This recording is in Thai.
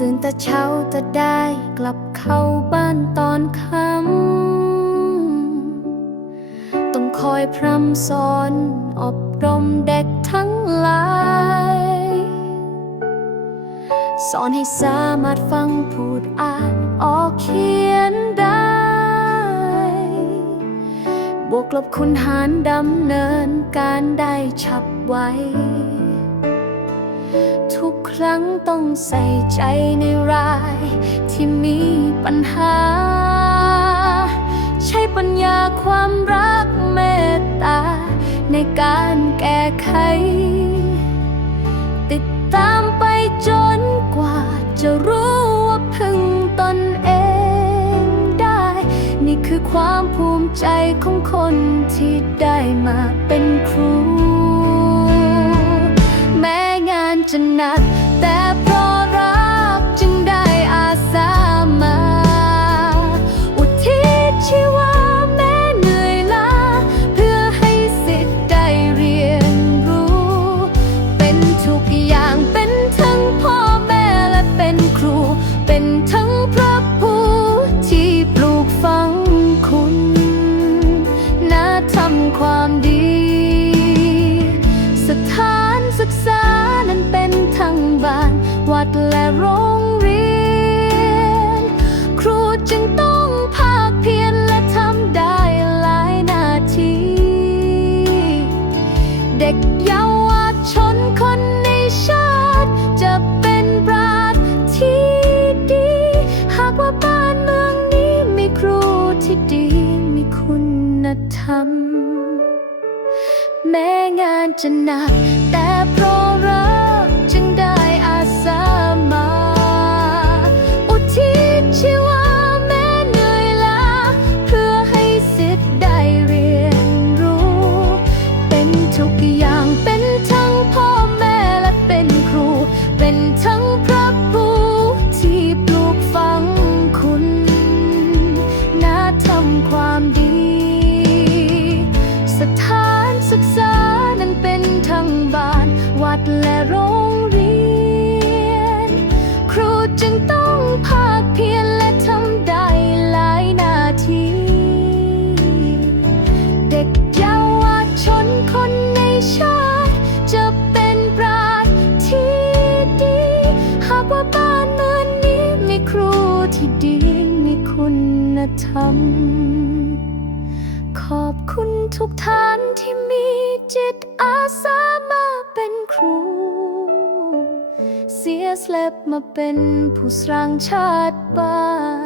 ตื่นแต่เช้าจะได้กลับเข้าบ้านตอนค่ำต้องคอยพร่ำสอนอบรมเด็กทั้งหลาย สอนให้สามารถฟังพูดอ่านออกเขียนได้ บวกลบคุณหารดำเนินการได้ฉับไว ครั้งต้องใส่ใจในรายที่มีปัญหา ใช้ปัญญาความรักเมตตา ในการแก้ไข ติดตามไปจนกว่าจะรู้ว่าพึงตนเองได้ นี่คือความภูมิใจของคนที่ได้มาเป็นครูแม้งานจะหนัก เด็กเยาวชนคนในชาติ จะเป็นปราดที่ดี หากว่าบ้านเมืองนี้มีครูที่ดีมีคุณธรรม แม้งานจะหนักแต่เพร ศึกษานั้นเป็นทั้งบ้าน วัดและโรงเรียน ครูจึงต้องภาคเพียรและทำได้หลายหน้าที่ เด็กเยาวชนคนในชาติ จะเป็นปราดที่ดี หากว่าบ้านเมืองนี้มีครูที่ดีมีคุณธรรม ขอบคุณทุกท่านที่มีจิตอาสามาเป็นครู เสียสละมาเป็นผู้สร้างชาติบ้าน